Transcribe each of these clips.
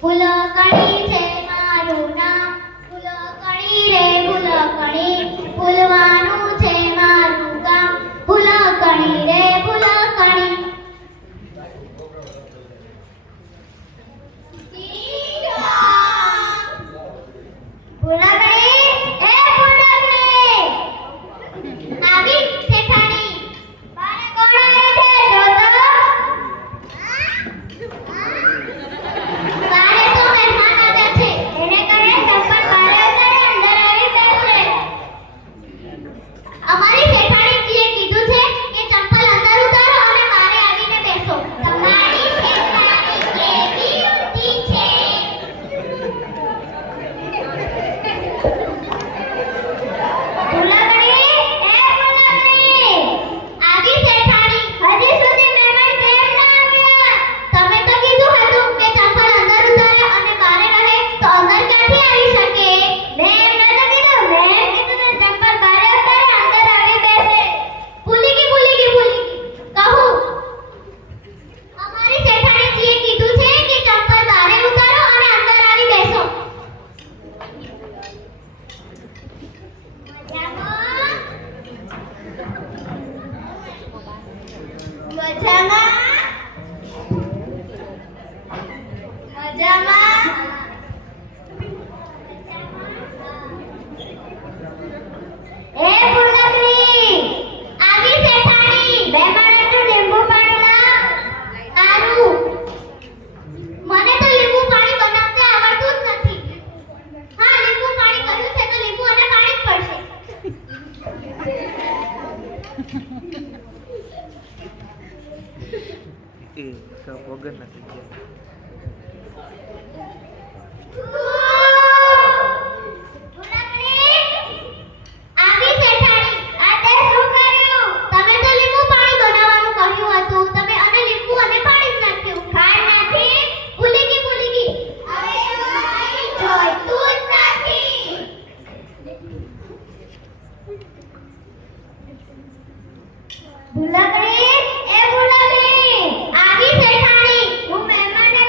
ફૂલકણી છે મારું નામ. ફૂલકણી રે ફૂલકણી, ફૂલવાનું છે મારું કામ. ફૂલકણી રે ફૂલકણી. ફૂલકણી એ ફૂલકણી, આવી શેઠાણી, બારે કોણ આવ્યો છે જો તો. બારે તો મહેમાન આવ્યા છે, એને કહે ચંપલ બારે ઉતારે અંદર આવી બેસે. અમારી શેઠાણીજીએ કીધું છે કે ચંપલ અંદર ઉતારો અને બારે આવીને બેસો. તમારી શેઠાણી કેવી ઊંધી છે. ફૂલકણી એ ફૂલકણી, આવી શેઠાણી, હજી સુધી મહેમાન કેમ ના આવ્યા? તમે તો કીધું હતું કે ચંપલ અંદર ઉતારે અને બારે રહે તો અંદર ક્યાંથી આવી શકે? મેં એમ નતું કીધું, મેં કીધું ને ચંપલ બારે ઉતારે અંદર આવી બેસે. ભૂલી ગઈ કહું. અમારી શેઠાણીજીએ કીધું છે કે ચંપલ બારે ઉતારો અને અંદર આવી બેસો. મજામાં? મજામાં? એ ફૂલકણી, આવી શેઠાણી, બે માણસનું લીંબુ પાણી લાવ. સારું. મને તો લીંબુ પાણી બનાવતા આવડતું જ નથી. હા, લીંબુ પાણી કર્યું છે તો લીંબુ અને પાણી જ પડશે. એ કપ વગર નથી ગયા. ફૂલકણી, આવી શેઠાણી, આ તે શું કર્યું? તમે તો લીંબુ પાણી બનાવવાનું કહ્યું હતું, તમે અને લીંબુ અને પાણી જ નાખ્યું. ખાંડ નાખી? ભૂલી ગઈ. હવે એવું કંઈ જોઈતું જ નથી. ફૂલકણી એ ફૂલકણી, આવી શેઠાણી, હું મહેમાનને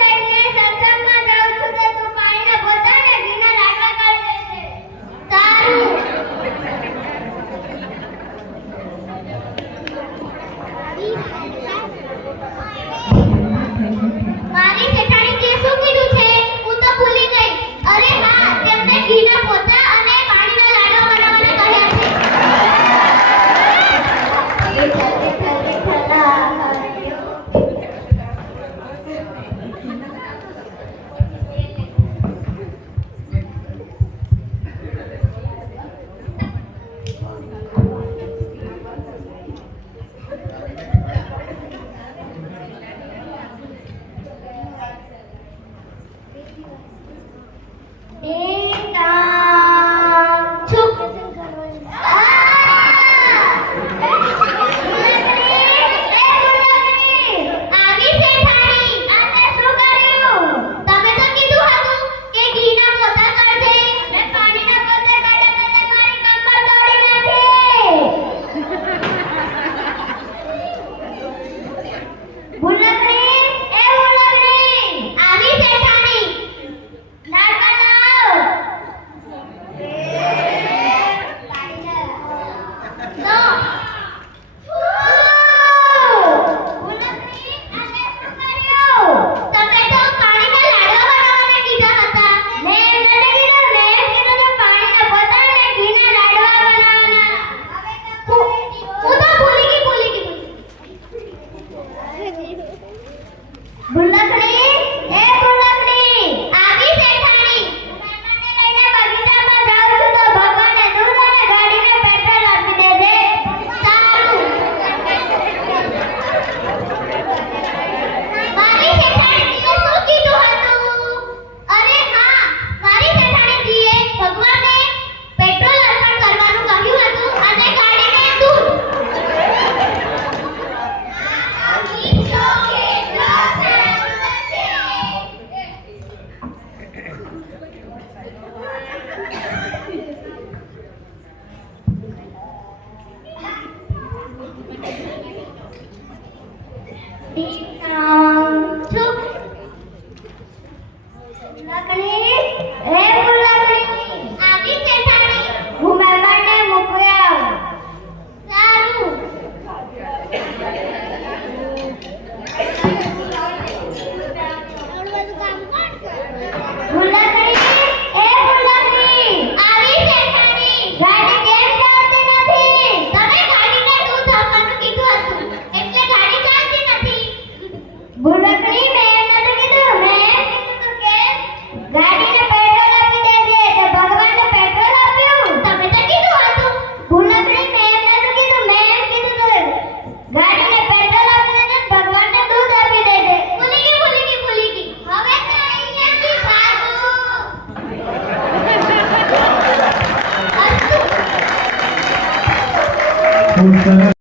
ખૂબ સરસ